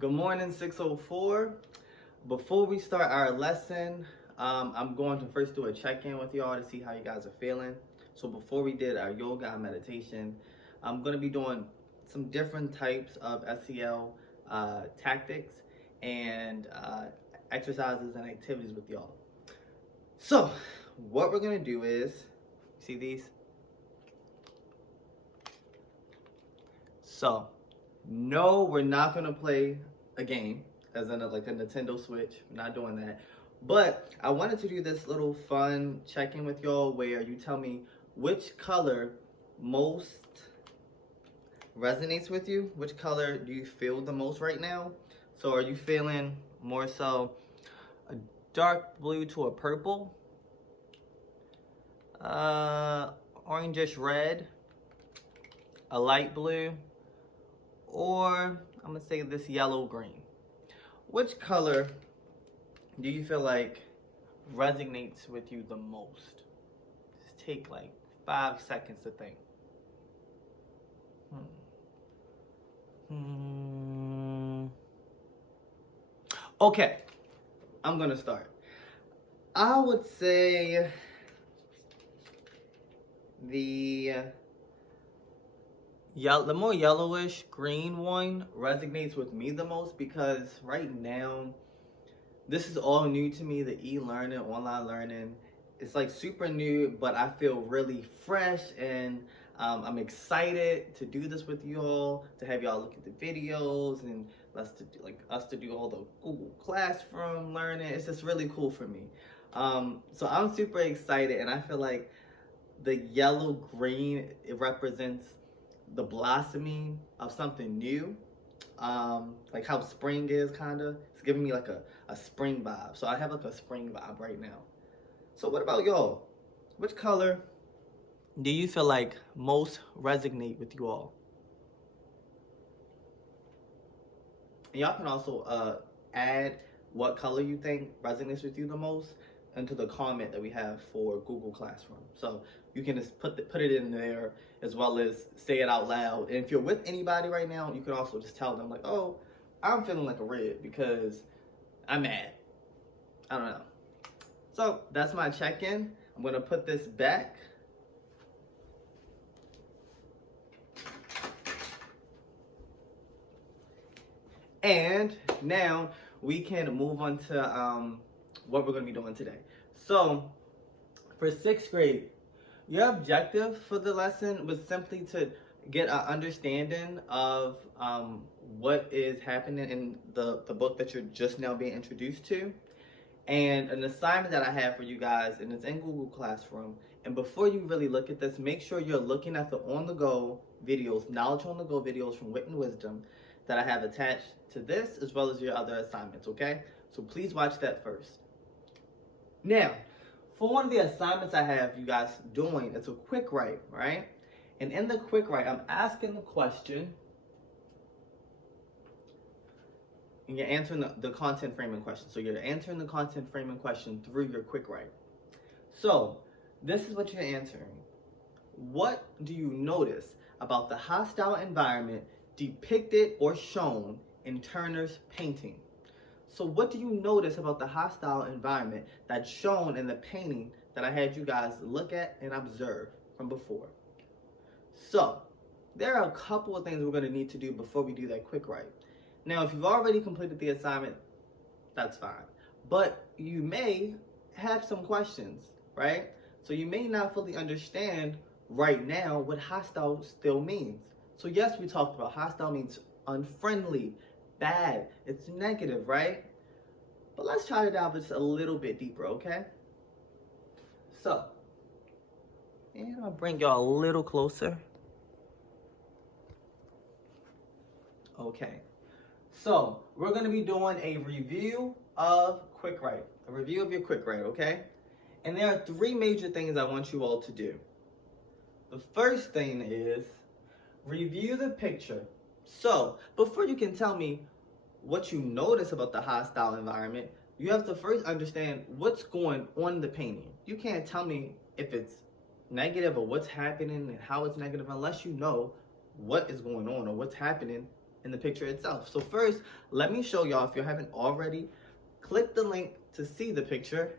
Good morning, 604. Before we start our lesson, I'm going to first do a check-in with y'all to see how you guys are feeling. So before we did our yoga and meditation, I'm going to be doing some different types of SEL tactics and exercises and activities with y'all. So what we're going to do is, see these? So, no, we're not going to play a game, as in like a Nintendo Switch. We're not doing that. But I wanted to do this little fun check-in with y'all where you tell me which color most resonates with you. Which color do you feel the most right now? So are you feeling more so a dark blue to a purple? Orangish red? A light blue? Or I'm gonna say this yellow green. Which color do you feel like resonates with you the most? Just take like 5 seconds to think. Okay, I'm gonna start. I would say the more yellowish green one resonates with me the most because right now this is all new to me, the e-learning, online learning. It's like super new, but I feel really fresh and I'm excited to do this with y'all, to have y'all look at the videos and us to do all the Google Classroom learning. It's just really cool for me. So I'm super excited, and I feel like the yellow green, it represents the blossoming of something new, like how spring is, kind of. It's giving me like a spring vibe. So I have like a spring vibe right now. So what about y'all? Which color do you feel like most resonate with you all? And y'all can also add what color you think resonates with you the most into the comment that we have for Google Classroom. So you can just put it in there as well as say it out loud. And if you're with anybody right now, you can also just tell them like, oh, I'm feeling like a red because I'm mad. I don't know. So that's my check-in. I'm gonna put this back. And now we can move on to what we're going to be doing today. So for 6th grade, your objective for the lesson was simply to get an understanding of what is happening in the book that you're just now being introduced to. And an assignment that I have for you guys, and it's in Google Classroom. And before you really look at this, make sure you're looking at the on-the-go videos, knowledge on-the-go videos from Wit and Wisdom that I have attached to this, as well as your other assignments, okay? So please watch that first. Now, for one of the assignments I have you guys doing, it's a quick write, right? And in the quick write, I'm asking the question, and you're answering the content framing question. So you're answering the content framing question through your quick write. So this is what you're answering. What do you notice about the hostile environment depicted or shown in Turner's painting? So what do you notice about the hostile environment that's shown in the painting that I had you guys look at and observe from before? So there are a couple of things we're going to need to do before we do that quick write. Now, if you've already completed the assignment, that's fine. But you may have some questions, right? So you may not fully understand right now what hostile still means. So yes, we talked about hostile means unfriendly, bad, it's negative, right? But let's try to dive just a little bit deeper, okay? So, and I'll bring y'all a little closer. Okay. So, we're going to be doing a review of quick write. A review of your quick write, okay? And there are 3 major things I want you all to do. The first thing is review the picture. So, before you can tell me what you notice about the hostile environment, you have to first understand what's going on in the painting. You can't tell me if it's negative or what's happening and how it's negative unless you know what is going on or what's happening in the picture itself. So first, let me show y'all, if you haven't already, click the link to see the picture.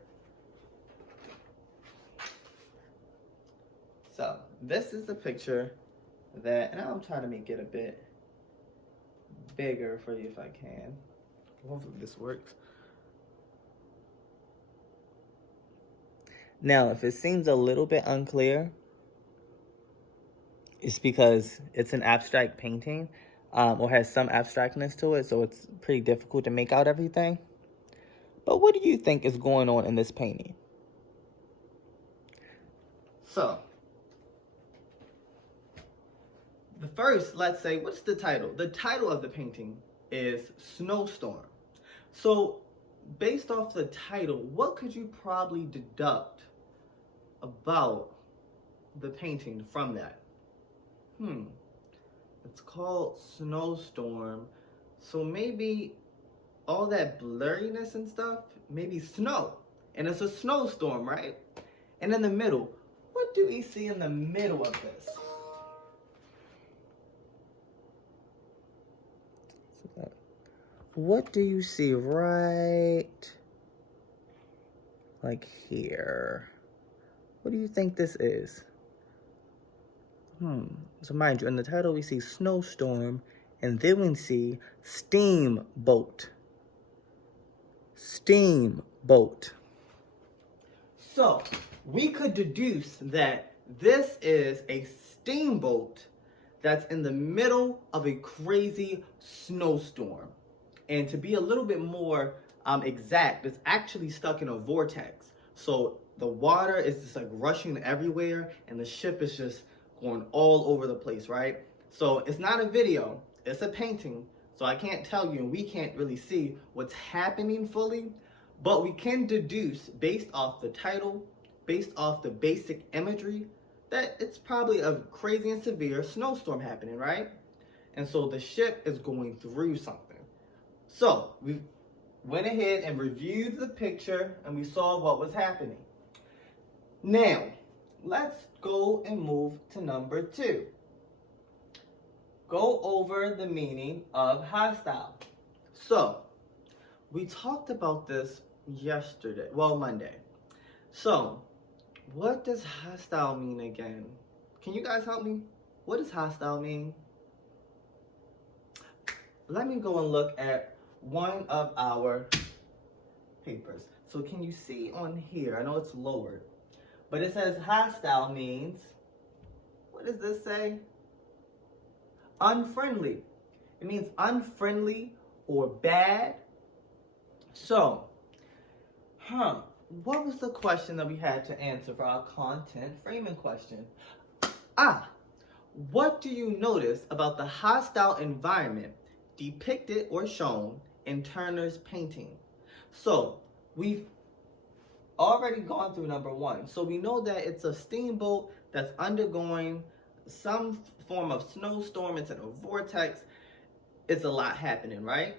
So this is the picture that, and I'm trying to make it a bit bigger for you if I can. Hopefully this works. Now, if it seems a little bit unclear, it's because it's an abstract painting, or has some abstractness to it, so it's pretty difficult to make out everything. But what do you think is going on in this painting? So, the first, let's say, what's the title? The title of the painting is Snowstorm. So, based off the title, what could you probably deduct about the painting from that? It's called Snowstorm. So maybe all that blurriness and stuff, maybe snow. And it's a snowstorm, right? And in the middle, what do we see in the middle of this? What do you see right like here? What do you think this is? So mind you, in the title we see snowstorm, and then we see steamboat. Steamboat. So we could deduce that this is a steamboat that's in the middle of a crazy snowstorm. And to be a little bit more exact, it's actually stuck in a vortex. So the water is just like rushing everywhere, and the ship is just going all over the place, right? So it's not a video, it's a painting. So I can't tell you, and we can't really see what's happening fully, but we can deduce based off the title, based off the basic imagery, that it's probably a crazy and severe snowstorm happening, right? And so the ship is going through something. So we went ahead and reviewed the picture, and we saw what was happening. Now, let's go and move to number 2. Go over the meaning of hostile. So, we talked about this yesterday, well, Monday. So, what does hostile mean again? Can you guys help me? What does hostile mean? Let me go and look at one of our papers. So can you see on here, I know it's lowered, but it says hostile means, what does this say? Unfriendly. It means unfriendly or bad. So, what was the question that we had to answer for our content framing question? What do you notice about the hostile environment depicted or shown in Turner's painting? So, we've already gone through number 1. So we know that it's a steamboat that's undergoing some form of snowstorm. It's in a vortex. It's a lot happening, right?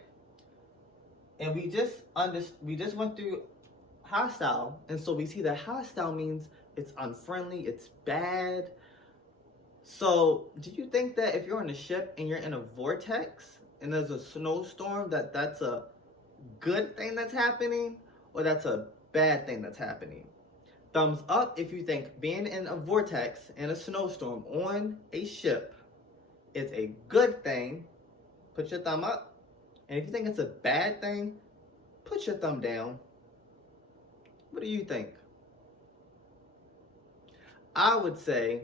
And we just went through hostile, and so we see that hostile means it's unfriendly, it's bad. So do you think that if you're on a ship and you're in a vortex and there's a snowstorm, that's a good thing that's happening, or that's a bad thing that's happening? Thumbs up if you think being in a vortex and a snowstorm on a ship is a good thing. Put your thumb up. And if you think it's a bad thing, put your thumb down. What do you think? I would say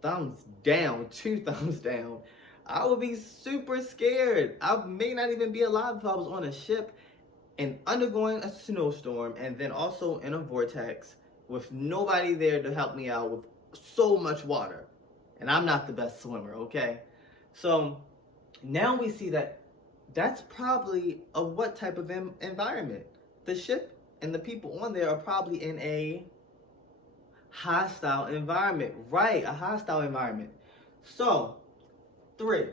thumbs down, 2 thumbs down. I would be super scared. I may not even be alive if I was on a ship and undergoing a snowstorm, and then also in a vortex with nobody there to help me out with so much water. And I'm not the best swimmer, okay? So now we see that that's probably a what type of environment? The ship and the people on there are probably in a hostile environment. Right, a hostile environment. So, 3.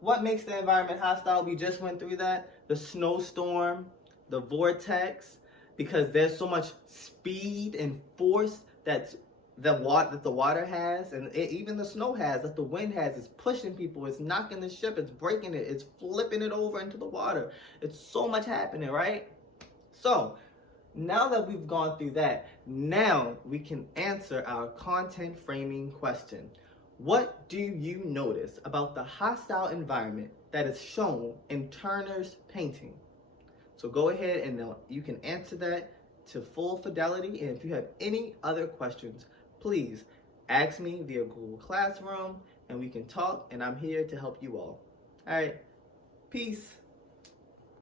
What makes the environment hostile? We just went through that. The snowstorm, the vortex, because there's so much speed and force that's the water has, and even the snow has, that the wind has, is pushing people, it's knocking the ship, it's breaking it, it's flipping it over into the water. It's so much happening, right? So now that we've gone through that, now we can answer our content framing question. What do you notice about the hostile environment that is shown in Turner's painting? So go ahead and now you can answer that to full fidelity. And if you have any other questions, please ask me via Google Classroom and we can talk, and I'm here to help you all. All right, peace.